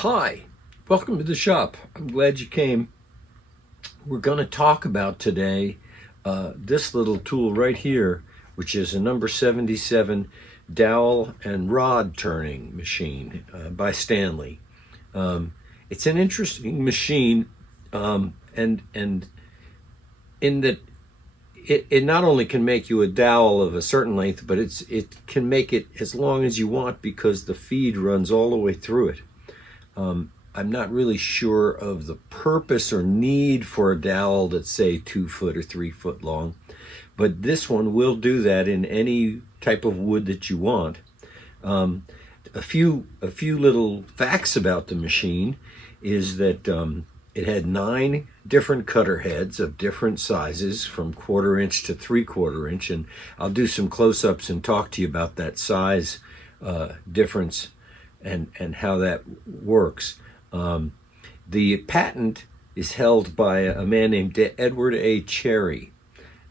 Hi, welcome to the shop. I'm glad you came. We're going to talk about today this little tool right here, which is a number 77 dowel and rod turning machine by Stanley. It's an interesting machine, and in that it not only can make you a dowel of a certain length, but it can make it as long as you want because the feed runs all the way through it. I'm not really sure of the purpose or need for a dowel that's, say, 2 foot or 3 foot long, but this one will do that in any type of wood that you want. A few little facts about the machine is that it had 9 different cutter heads of different sizes, from 1/4 inch to 3/4 inch, and I'll do some close-ups and talk to you about that size difference and how that works. The patent is held by a man named Edward A. Cherry,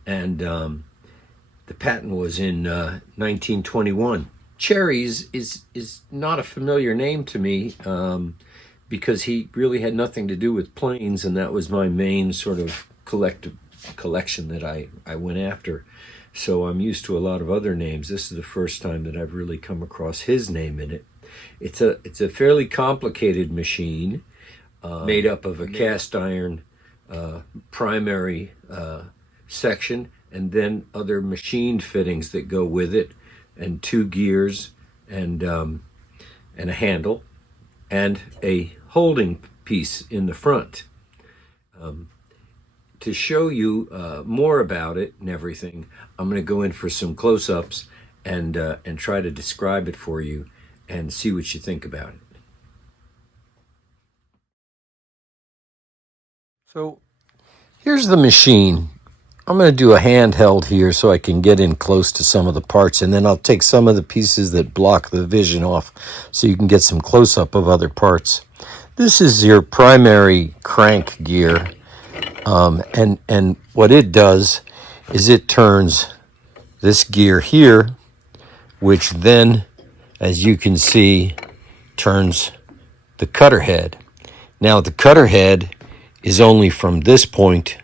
and the patent was in 1921. Cherry is not a familiar name to me because he really had nothing to do with planes, and that was my main sort of collection that I went after. So I'm used to a lot of other names. This is the first time that I've really come across his name in it. It's a fairly complicated machine made up of a cast iron primary section, and then other machined fittings that go with it, and 2 gears and a handle and a holding piece in the front. To show you more about it and everything, I'm going to go in for some close-ups and try to describe it for you and see what you think about it. So here's the machine. I'm going to do a handheld here so I can get in close to some of the parts, and then I'll take some of the pieces that block the vision off so you can get some close-up of other parts. This is your primary crank gear, and what it does is it turns this gear here, which then, as you can see, turns the cutter head. Now the cutter head is only from this point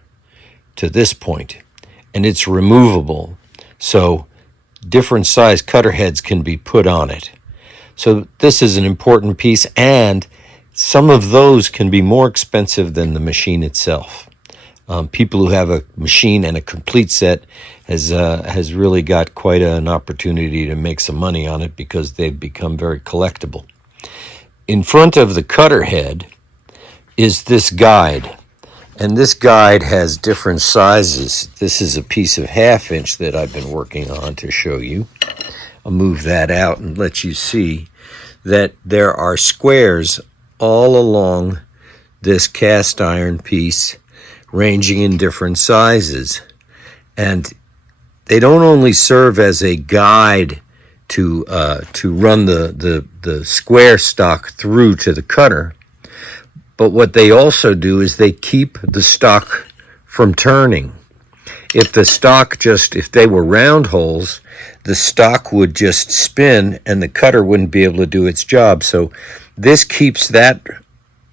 to this point, and it's removable, so different size cutter heads can be put on it. So this is an important piece, and some of those can be more expensive than the machine itself. People who have a machine and a complete set has really got quite an opportunity to make some money on it because they've become very collectible. In front of the cutter head is this guide, and this guide has different sizes. This is a piece of 1/2 inch that I've been working on to show you. I'll move that out and let you see that there are squares all along this cast iron piece, ranging in different sizes, and they don't only serve as a guide to run the square stock through to the cutter, but what they also do is they keep the stock from turning. If they were round holes, the stock would just spin and the cutter wouldn't be able to do its job. So this keeps that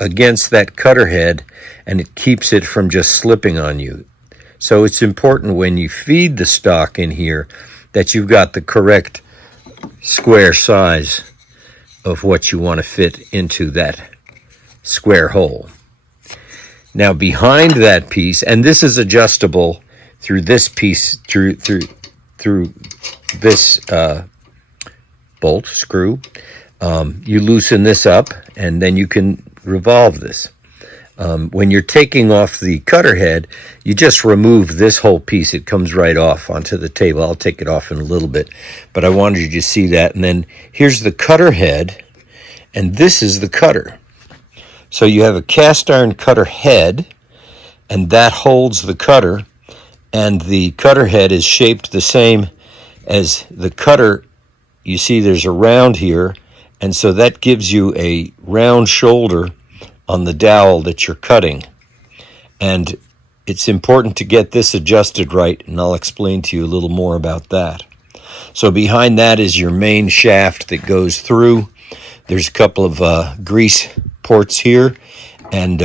against that cutter head, and it keeps it from just slipping on you. So it's important when you feed the stock in here that you've got the correct square size of what you want to fit into that square hole. Now behind that piece, and this is adjustable through this piece, through this bolt screw, you loosen this up and then you can revolve this. When you're taking off the cutter head, you just remove this whole piece. It comes right off onto the table. I'll take it off in a little bit, but I wanted you to see that. And then here's the cutter head, and this is the cutter. So you have a cast iron cutter head, and that holds the cutter, and the cutter head is shaped the same as the cutter. You see there's a round here, and so that gives you a round shoulder on the dowel that you're cutting. And it's important to get this adjusted right, and I'll explain to you a little more about that. So behind that is your main shaft that goes through. There's a couple of grease ports here, and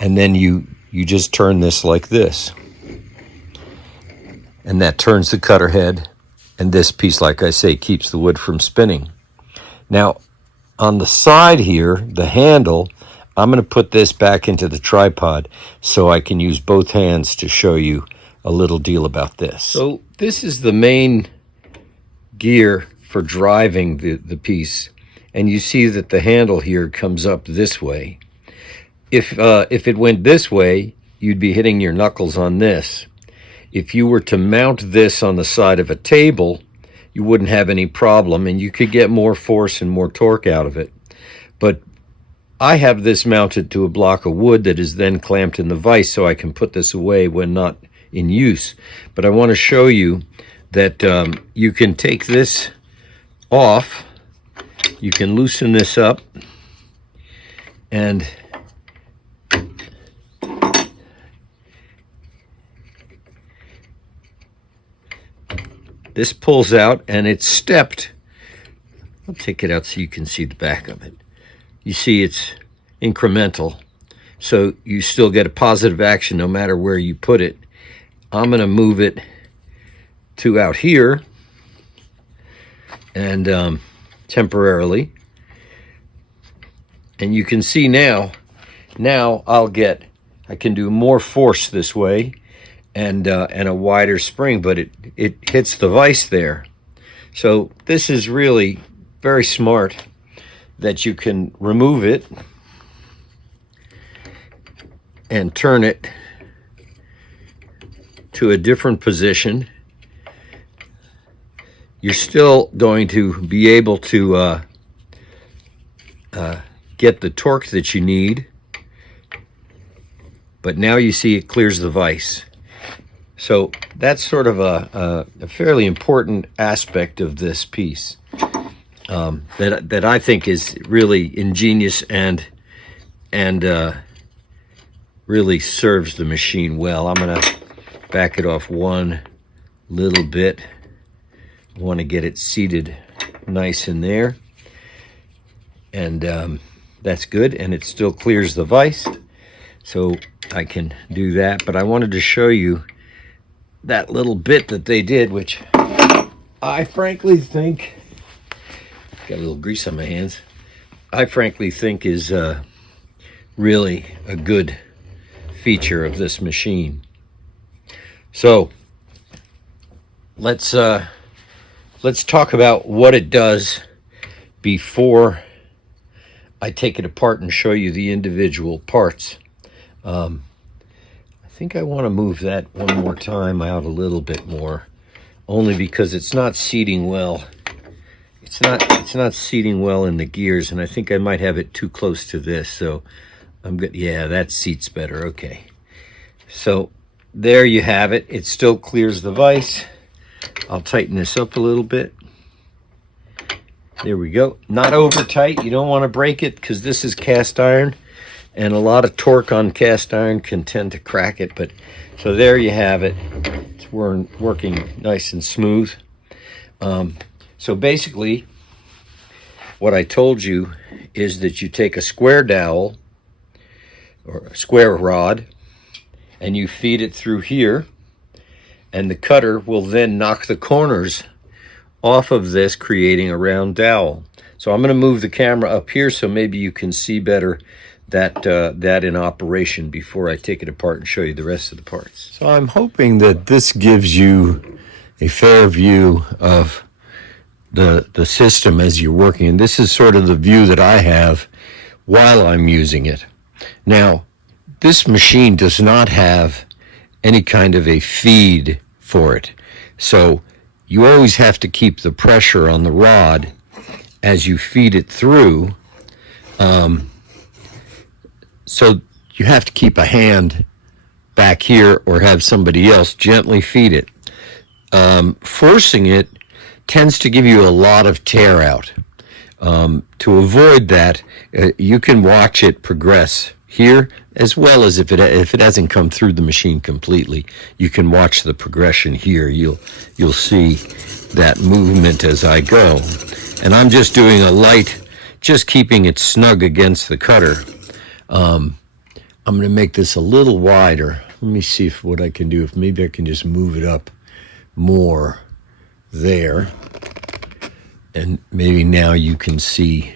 then you just turn this like this, and that turns the cutter head, and this piece, like I say, keeps the wood from spinning. Now, on the side here, the handle, I'm going to put this back into the tripod so I can use both hands to show you a little deal about this. So this is the main gear for driving the piece, and you see that the handle here comes up this way. If it went this way, you'd be hitting your knuckles on this. If you were to mount this on the side of a table, you wouldn't have any problem, and you could get more force and more torque out of it. But I have this mounted to a block of wood that is then clamped in the vise, so I can put this away when not in use. But I want to show you that you can take this off, you can loosen this up, and this pulls out, and it's stepped. I'll take it out so you can see the back of it. You see it's incremental, so you still get a positive action no matter where you put it. I'm going to move it to out here, and temporarily, and you can see now I can do more force this way, and a wider spring, but it hits the vise there. So this is really very smart, that you can remove it and turn it to a different position. You're still going to be able to get the torque that you need, but now you see it clears the vise. So that's sort of a fairly important aspect of this piece that I think is really ingenious and really serves the machine well. I'm going to back it off one little bit. I want to get it seated nice in there, and that's good, and it still clears the vise, so I can do that. But I wanted to show you that little bit that they did, which I frankly think, got a little grease on my hands, I frankly think is really a good feature of this machine. So let's talk about what it does before I take it apart and show you the individual parts. I think I want to move that one more time out a little bit more, only because it's not seating well. It's not seating well in the gears, and I think I might have it too close to this. So I'm good. Yeah, that seats better. Okay. So there you have it. It still clears the vise. I'll tighten this up a little bit. There we go. Not over tight. You don't want to break it, because this is cast iron, and a lot of torque on cast iron can tend to crack it. But so there you have it. It's working nice and smooth. So basically, what I told you is that you take a square dowel or a square rod, and you feed it through here, and the cutter will then knock the corners off of this, creating a round dowel. So I'm going to move the camera up here so maybe you can see better that in operation before I take it apart and show you the rest of the parts. So I'm hoping that this gives you a fair view of the system as you're working, and this is sort of the view that I have while I'm using it. Now, this machine does not have any kind of a feed for it, so you always have to keep the pressure on the rod as you feed it through. So you have to keep a hand back here or have somebody else gently feed it. Forcing it tends to give you a lot of tear out. To avoid that, you can watch it progress here, as well as if it hasn't come through the machine completely, you can watch the progression here. You'll see that movement as I go. And I'm just doing a light just keeping it snug against the cutter. I'm going to make this a little wider. Let me see what I can do. If maybe I can just move it up more there. And maybe now you can see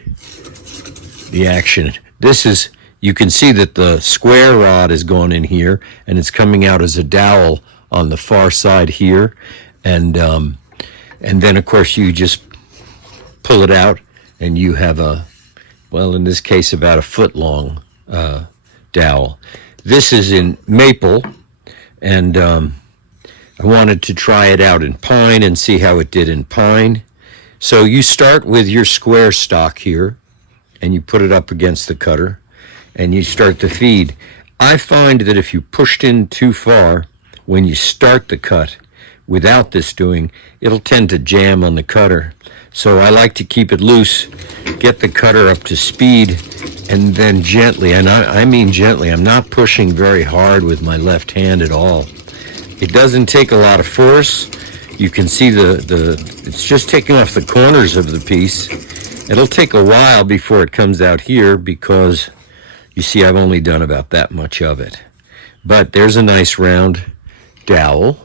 the action. This is, you can see that the square rod has gone in here, and it's coming out as a dowel on the far side here. And then, of course, you just pull it out, and you have a, well, in this case, about a foot long dowel. This is in maple, and I wanted to try it out in pine and see how it did in pine. So you start with your square stock here, and you put it up against the cutter, and you start to feed. I find that if you pushed in too far when you start the cut without this doing, it'll tend to jam on the cutter. So I like to keep it loose, get the cutter up to speed, and then gently, and I mean gently, I'm not pushing very hard with my left hand at all. It doesn't take a lot of force. You can see it's just taking off the corners of the piece. It'll take a while before it comes out here because you see I've only done about that much of it. But there's a nice round dowel.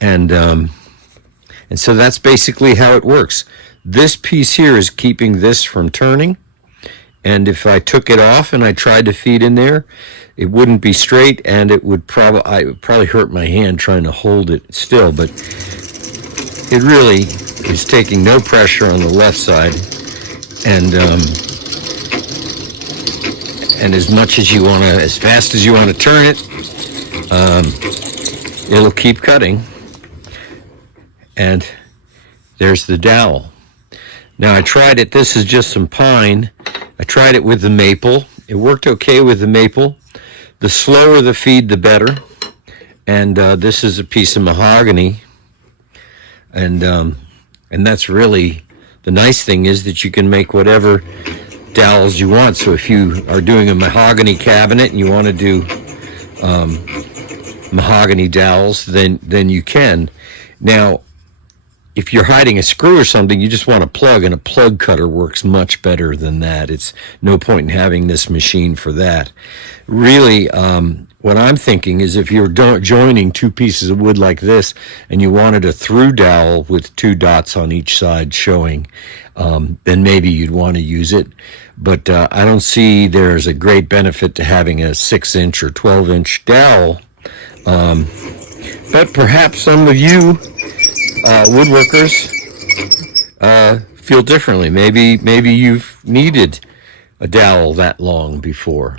And so that's basically how it works. This piece here is keeping this from turning. And if I took it off and I tried to feed in there, it wouldn't be straight, and it would probably hurt my hand trying to hold it still. But it really is taking no pressure on the left side, and as much as you want to, as fast as you want to turn it, it'll keep cutting. And there's the dowel. Now I tried it. This is just some pine. I tried it with the maple. It worked okay with the maple. The slower the feed, the better. And this is a piece of mahogany. And that's really, the nice thing is that you can make whatever dowels you want. So if you are doing a mahogany cabinet and you want to do mahogany dowels, then you can. Now, if you're hiding a screw or something, you just want a plug, and a plug cutter works much better than that. It's no point in having this machine for that. Really, what I'm thinking is if you're joining two pieces of wood like this and you wanted a through dowel with two dots on each side showing, then maybe you'd want to use it. But I don't see there's a great benefit to having a 6-inch or 12-inch dowel. But perhaps some of you woodworkers feel differently. Maybe you've needed a dowel that long before,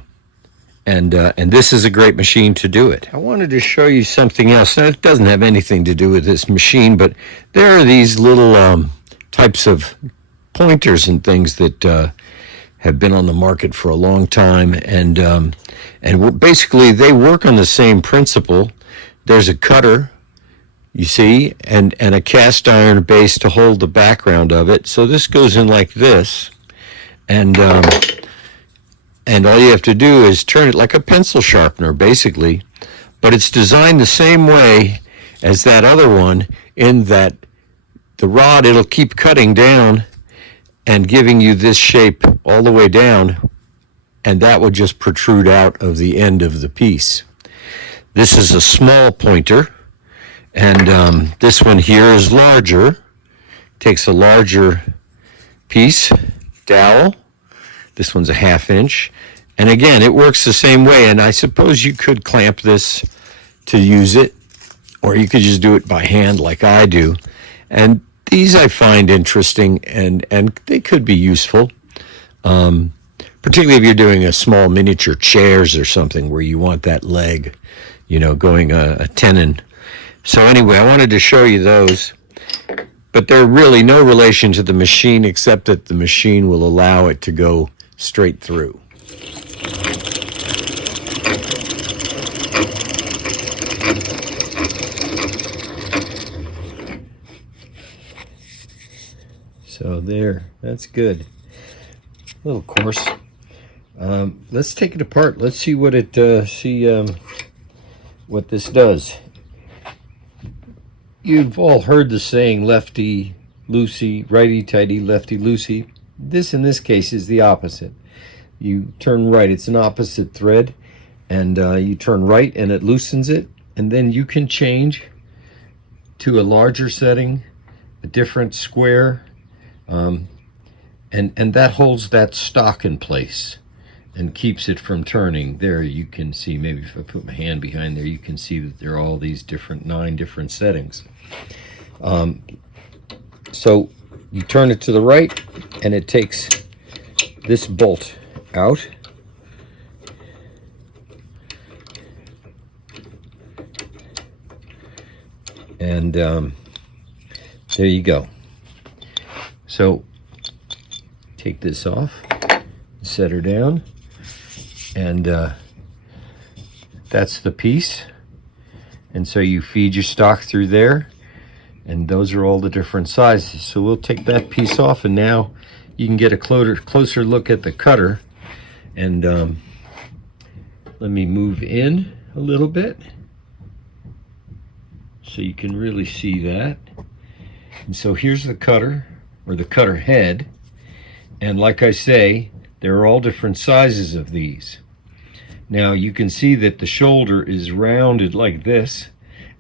and this is a great machine to do it. I wanted to show you something else. Now, it doesn't have anything to do with this machine, but there are these little types of pointers and things that have been on the market for a long time, and basically they work on the same principle. There's a cutter, you see, and a cast iron base to hold the background of it. So this goes in like this, and all you have to do is turn it like a pencil sharpener, basically. But it's designed the same way as that other one, in that the rod, it'll keep cutting down and giving you this shape all the way down, and that will just protrude out of the end of the piece. This is a small pointer. And this one here is larger, takes a larger piece, dowel. This one's a 1/2 inch. And again, it works the same way. And I suppose you could clamp this to use it, or you could just do it by hand like I do. And these I find interesting, and they could be useful, particularly if you're doing a small miniature chairs or something where you want that leg, going a tenon. So anyway, I wanted to show you those, but they're really no relation to the machine, except that the machine will allow it to go straight through. So there, that's good. A little coarse. Let's take it apart. Let's see what what this does. You've all heard the saying, lefty loosey, righty tighty, lefty loosey. This, in this case, is the opposite. You turn right. It's an opposite thread, and you turn right, and it loosens it, and then you can change to a larger setting, a different square, and that holds that stock in place and keeps it from turning. There you can see, maybe if I put my hand behind there, you can see that there are all these different 9 different settings. So you turn it to the right, and it takes this bolt out. And there you go. So take this off, set her down, and that's the piece. And so you feed your stock through there, and those are all the different sizes. So we'll take that piece off, and now you can get a closer look at the cutter. And let me move in a little bit so you can really see that. And so here's the cutter, or the cutter head. And like I say, there are all different sizes of these. Now you can see that the shoulder is rounded like this,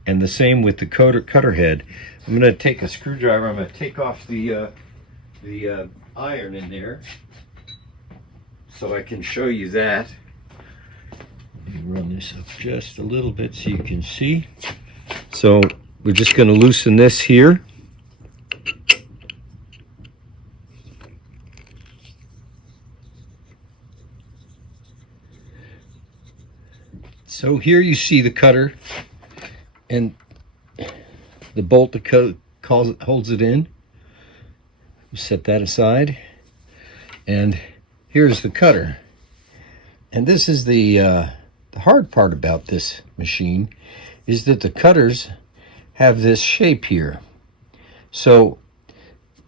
and the same with the cutter head. I'm going to take a screwdriver. I'm going to take off the iron in there so I can show you that. Let me run this up just a little bit so you can see. So we're just going to loosen this here. So here you see the cutter and the bolt that holds it in. Set that aside, and here's the cutter. And this is the hard part about this machine, is that the cutters have this shape here. So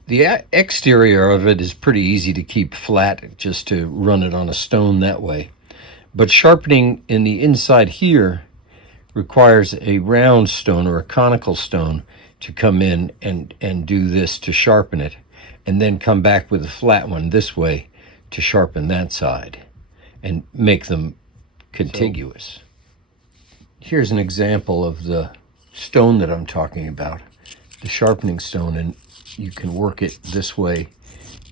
the exterior of it is pretty easy to keep flat, just to run it on a stone that way. But sharpening in the inside here requires a round stone or a conical stone to come in and do this to sharpen it, and then come back with a flat one this way to sharpen that side and make them contiguous. Here's an example of the stone that I'm talking about, the sharpening stone, and you can work it this way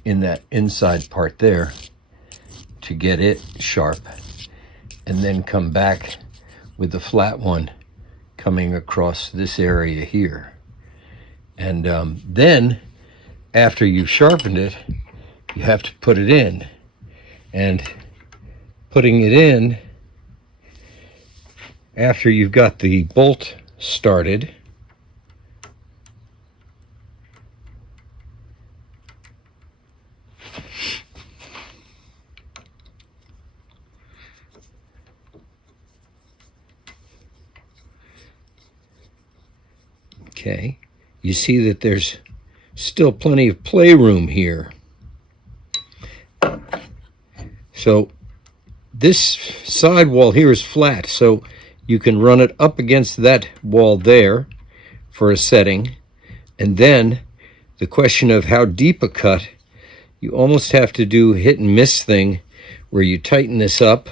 in that inside part there to get it sharp, and then come back with the flat one coming across this area here. And then after you've sharpened it, you have to put it in. And putting it in, after you've got the bolt started, okay, you see that there's still plenty of playroom here. So this side wall here is flat, so you can run it up against that wall there for a setting. And then the question of how deep a cut, you almost have to do hit and miss thing, where you tighten this up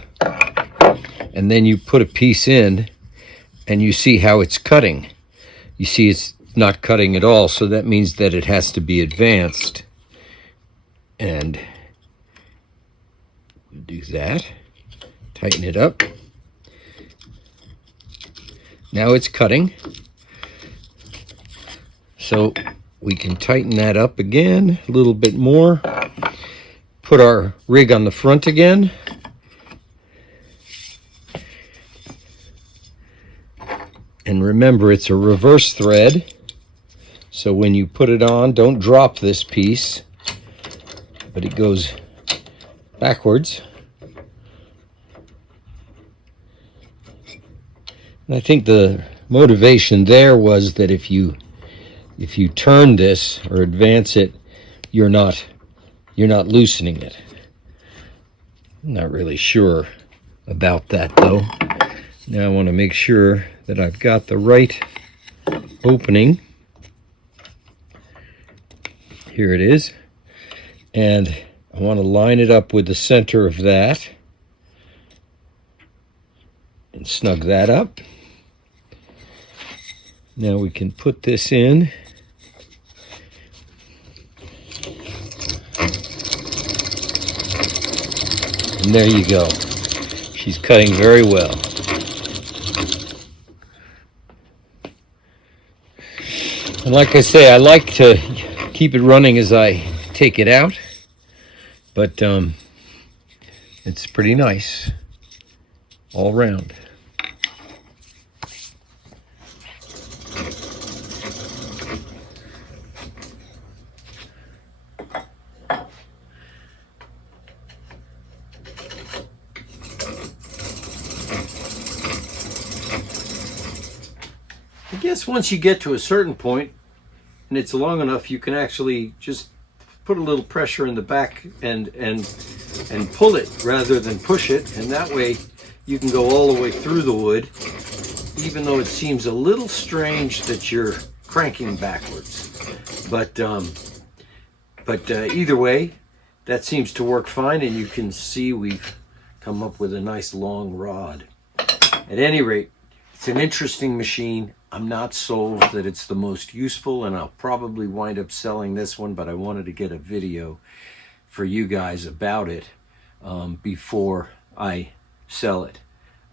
and then you put a piece in and you see how it's cutting. You see it's not cutting at all, so that means that it has to be advanced. And do that, tighten it up. Now it's cutting, so we can tighten that up again a little bit more, put our rig on the front again, and remember it's a reverse thread, so when you put it on, don't drop this piece, but it goes backwards. And I think the motivation there was that if you turn this or advance it, you're not loosening it. I'm not really sure about that though. Now I want to make sure that I've got the right opening. Here it is. And I want to line it up with the center of that and snug that up. Now we can put this in. And there you go. She's cutting very well. And like I say, I like to keep it running as I take it out, but it's pretty nice all around. I guess once you get to a certain point and it's long enough, you can actually just put a little pressure in the back and pull it rather than push it, and that way you can go all the way through the wood, even though it seems a little strange that you're cranking backwards. But either way, that seems to work fine, and you can see we've come up with a nice long rod. At any rate, it's an interesting machine. I'm not sold that it's the most useful, and I'll probably wind up selling this one, but I wanted to get a video for you guys about it before I sell it.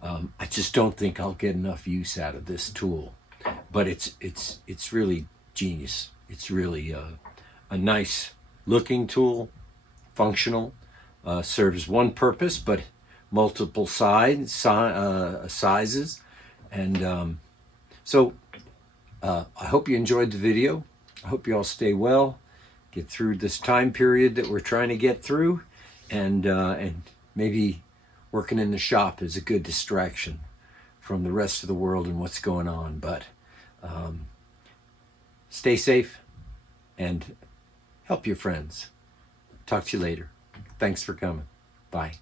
I just don't think I'll get enough use out of this tool, but it's really genius. It's really a nice looking tool, functional, serves one purpose, but multiple sizes. And so I hope you enjoyed the video. I hope you all stay well, get through this time period that we're trying to get through, and maybe working in the shop is a good distraction from the rest of the world and what's going on. But stay safe and help your friends. Talk to you later. Thanks for coming. Bye.